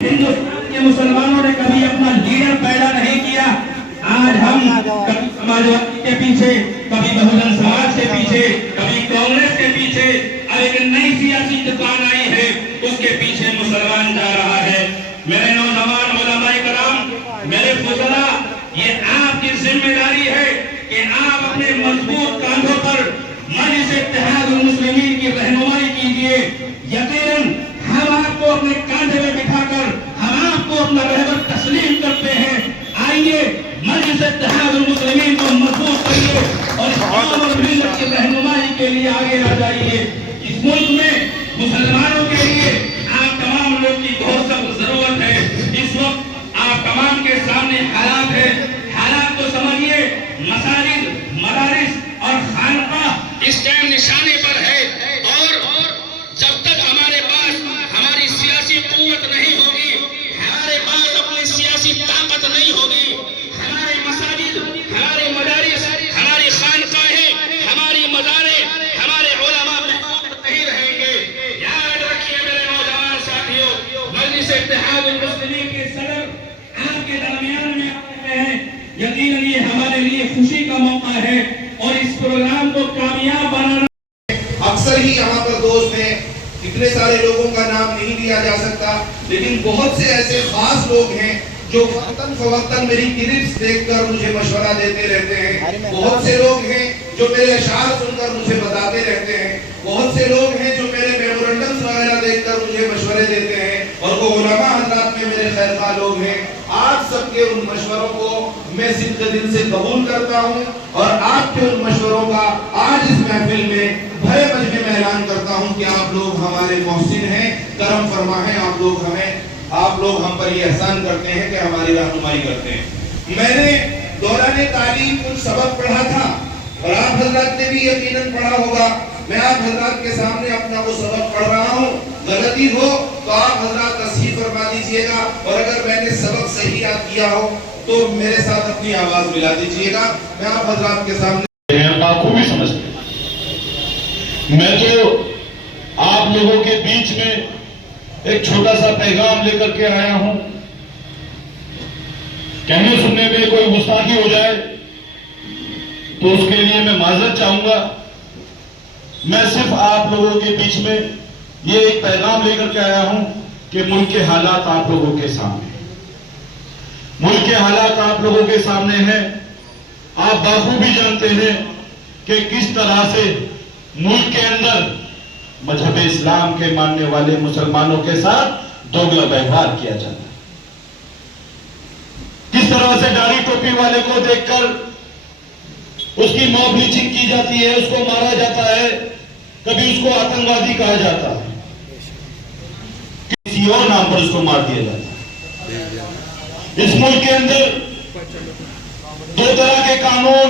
हिंदुस्तान के मुसलमानों ने कभी अपना लीडर पैदा नहीं किया। आज हम कभी समाजवादी के पीछे, कभी बहुजन समाज के पीछे, कभी कांग्रेस के पीछे, और एक नई सियासी दुकान आई है उसके पीछे मुसलमान जा रहा है। मेरे नौजवान उलमाए कराम, मेरे फुजला, ये आपकी जिम्मेदारी है कि आप अपने मजबूत कांधों पर मजलिस इत्तेहादुल मुस्लिमीन की रहनुमाई कीजिए। यकीनन हम आपको अपने कांधे में बिठाकर हम आपको अपना रहबर तस्लीम करते हैं। आइए मजलिस इत्तेहादुल मुस्लिमीन को मजबूत करिए और इस्लाम और मिल्लत की रहनुमाई के लिए आगे आ जाइए। इस मुल्क में मुसलमानों के लिए आप तमाम लोग की बहुत सख्त जरूरत है। इस वक्त आप तमाम के सामने हालात है, हालात को समझिए। मसाजिद, मदारिस और खानका इस टाइम निशाने पर है और जब तक हमारे पास हमारी सियासी कुव्वत नहीं होगी, हमारे पास अपनी सियासी ताकत नहीं होगी, हमारे मसाजिद, हमारे मदारिस, हमारी खानकाहें, हमारी मज़ारें, हमारे उलमा नहीं रहेंगे। याद रखिए मेरे नौजवान साथियों, मजलिस इत्तेहादुल मुस्लिमीन के सदर आपके दरमियान में आए हैं। यकीनन ये हमारे लिए खुशी का मौका है और इस प्रोग्राम को कामयाब बनाना। अक्सर ही यहाँ पर दोस्त हैं, इतने सारे लोगों का नाम नहीं लिया जा सकता, लेकिन बहुत से ऐसे खास लोग हैं जो वक्तन फवक्तन मेरी क्लिप्स देखकर मुझे मशवरा देते रहते हैं। बहुत से लोग हैं जो मेरे अशार सुनकर मुझे बताते रहते हैं। बहुत से लोग हैं जो मेरे मेमोरेंडम्स वगैरह देखकर मुझे मशवरे देते हैं और वो उलमा हज़रात में मेरे खैरखा लोग हैं। आप सबके उन मशवरों को मैं सिद्ध दिल से कबूल करता हूँ और आपके उन मशवरों का आज इस महफिल में भरे मजमे में ऐलान करता हूँ कि आप लोग हमारे मोहसिन हैं, करम फरमा हैं। आप लोग हम पर ये एहसान करते हैं कि हमारी रहनुमाई करते हैं। मैंने दौरान तालीम कुछ सबक पढ़ा था और आप हजरत ने भी यकीनन पढ़ा होगा। मैं आप हजरत के सामने अपना वो सबक पढ़ रहा हूँ। गलती हो तो आप हजरत तस्हीह फरमा दीजिएगा और अगर मैंने सबक सही याद किया हो तो मेरे साथ अपनी आवाज मिला दीजिएगा। मैं आप हजरत के सामने आपको भी समझते। मैं तो आप लोगों के बीच में एक छोटा सा पैगाम लेकर के आया हूं। कहने सुनने में कोई गुस्ताखी हो जाए तो उसके लिए मैं माजरत चाहूंगा। मैं सिर्फ आप लोगों के बीच में ये एक पैगाम लेकर के आया हूं कि मुल्क के हालात आप लोगों के सामने, मुल्क के हालात आप लोगों के सामने हैं। आप बाखूबी जानते हैं कि किस तरह से मुल्क के अंदर मजहब इस्लाम के मानने वाले मुसलमानों के साथ दोगला व्यवहार किया जाता है। किस तरह से दाढ़ी टोपी वाले को देखकर उसकी मॉब लिंचिंग की जाती है, उसको मारा जाता है, कभी उसको आतंकवादी कहा जाता है, किसी और नाम पर उसको मार दिया जाता है। इस मुल्क के अंदर दो तरह के कानून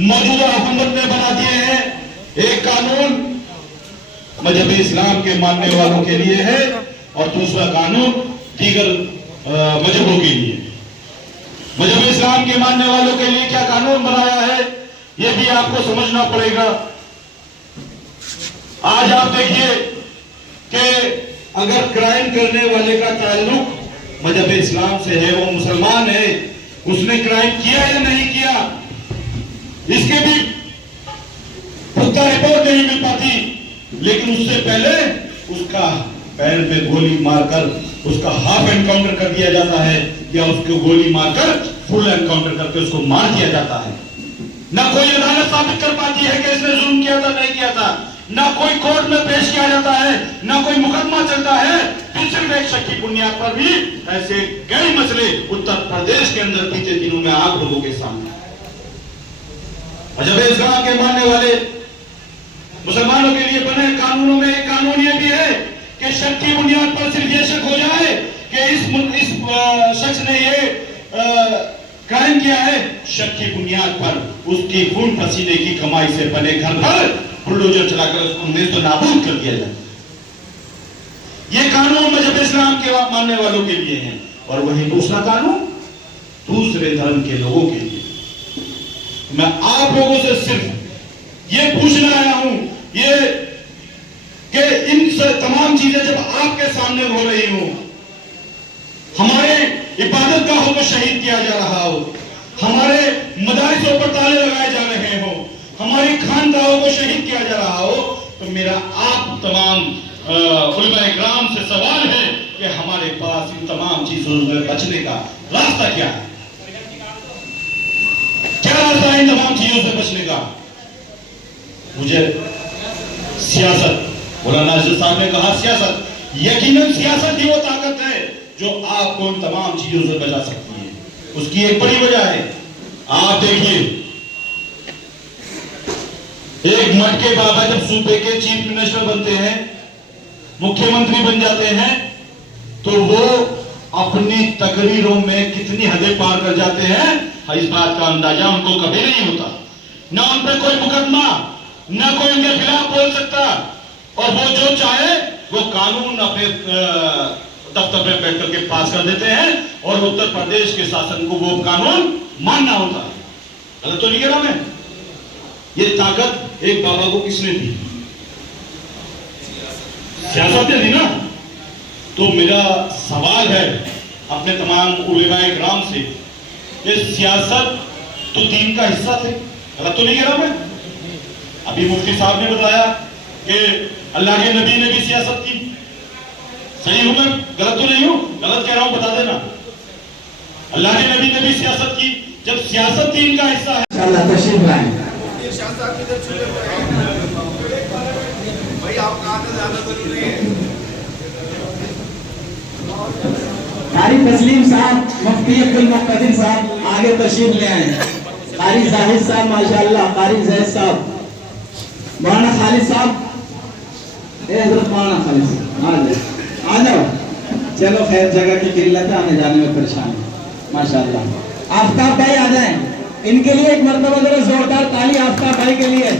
मौजूदा हुकूमत ने बना दिए हैं। एक कानून मजहब इस्लाम के मानने वालों के लिए है और दूसरा कानून दीगर मजहबों के लिए। मजहब इस्लाम के मानने वालों के लिए क्या कानून बनाया है यह भी आपको समझना पड़ेगा। आज आप देखिए कि अगर क्राइम करने वाले का ताल्लुक मजहब इस्लाम से है, वो मुसलमान है, उसने क्राइम किया या नहीं किया इसके भी पुख्ता रिपोर्ट नहीं मिल पाती, लेकिन उससे पहले उसका पैर में गोली मारकर उसका हाफ एनकाउंटर कर दिया जाता है या उसको गोली मारकर फुल एनकाउंटर करके उसको मार दिया जाता है। ना कोई अदालत साबित कर पाती है कि इसने जुल्म किया था नहीं किया था, ना कोई कोर्ट में पेश किया जाता है, ना कोई मुकदमा चलता है। फिर सिर्फ एक शक की बुनियाद पर भी ऐसे कई मसले उत्तर प्रदेश के अंदर बीते दिनों में आप लोगों के सामने आए। मजहब इस्लाम के मानने वाले मुसलमानों के लिए बने कानूनों में एक कानून यह भी है कि शक की बुनियाद पर सिर्फ ये शक हो जाए कि इस शख्स ने ये क्राइम किया है, शक की बुनियाद पर उसकी खून पसीने की कमाई से बने घर पर बुलडोजर चलाकर उसको नेस्त नाबूद कर दिया जाए। ये कानून मजहब इस्लाम के मानने वालों के लिए है और वही दूसरा कानून दूसरे धर्म के लोगों के लिए। मैं आप लोगों से सिर्फ ये पूछना आया हूं ये कि इन तमाम चीजें जब आपके सामने हो रही हूं इबादत गाहों को शहीद किया जा रहा हो, हमारे मदारिसों पर ताले लगाए जा रहे हो, हमारी खानकाहों को शहीद किया जा रहा हो, तो मेरा आप तमाम उलमा इकराम से सवाल है कि हमारे पास इन तमाम चीजों से बचने का रास्ता क्या है? क्या रास्ता है इन तमाम चीजों से बचने का? मुझे सियासत, मौलाना अज़हर साहब ने कहा सियासत, यकीनन सियासत ही वो ताकत है जो आपको इन तमाम चीजों से बचा सकती है। उसकी एक बड़ी वजह है, आप देखिए, एक मटके बाबा जब सूबे के चीफ मिनिस्टर बनते हैं, मुख्यमंत्री बन जाते हैं, तो वो अपनी तकरीरों में कितनी हदें पार कर जाते हैं, इस बात का अंदाजा उनको कभी नहीं होता। ना उन पर कोई मुकदमा, ना कोई उनके खिलाफ बोल सकता, और वो जो चाहे वो कानून अपने दफ्तर में बैठ करके पास कर देते हैं, और उत्तर प्रदेश के शासन को वो कानून मानना होता है। गलत तो नहीं कह रहा मैं? ये ताकत एक बाबा को किसने दी? सियासत ने दी ना। तो मेरा सवाल है अपने तमाम उलेमाए इकराम से, ये सियासत तो दीन का हिस्सा थे। गलत तो नहीं कह रहा मैं? अभी मुफ्ती साहब ने बताया कि अल्लाह के नबी ने भी सियासत की। सही हूं मैं? गलत तो नहीं हूं? गलत कह रहा हूं बता देना। अल्लाह के नबी ने भी सियासत की। जब सियासत दीन का हिस्सा है, इंशाअल्लाह तशरीफ लाएं। भाई आपका आना जाना जरूरी है। कारी तस्लीम साहब, मुफ्ती अब्दुल मुक्तदिर साहब आगे तशरीफ ले आए। कारी जाहिद साहब माशाअल्लाह, कारी जैद साहब, मौलाना खालिद साहब, हजरत मौलाना खालिद साहब आ जाओ। चलो खैर, जगह की किल्लत है, आने जाने में परेशानी माशाअल्लाह। आफ्ताब भाई आ जाएं, इनके लिए एक मरतबा जरा जोरदार ताली आफ्ताब भाई के लिए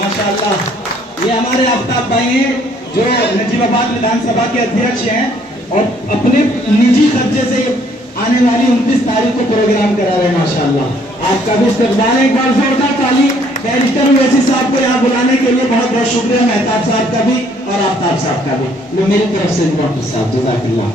माशाअल्लाह। ये हमारे आफ्ताब भाई हैं जो नजीबाबाद विधानसभा के अध्यक्ष हैं, और अपने निजी खर्चे से आने वाली 29 तारीख को प्रोग्राम करा रहे हैं माशाअल्लाह। आपका भी इस्तकबाल है, एक बार जोरदार ताली। बैरिस्टर वैसी साहब को यहाँ बुलाने के लिए बहुत बहुत शुक्रिया, मेहताब साहब का भी और आफ्ताब साहब का भी। मेरी तरफ से साहब जज़ाकल्लाह।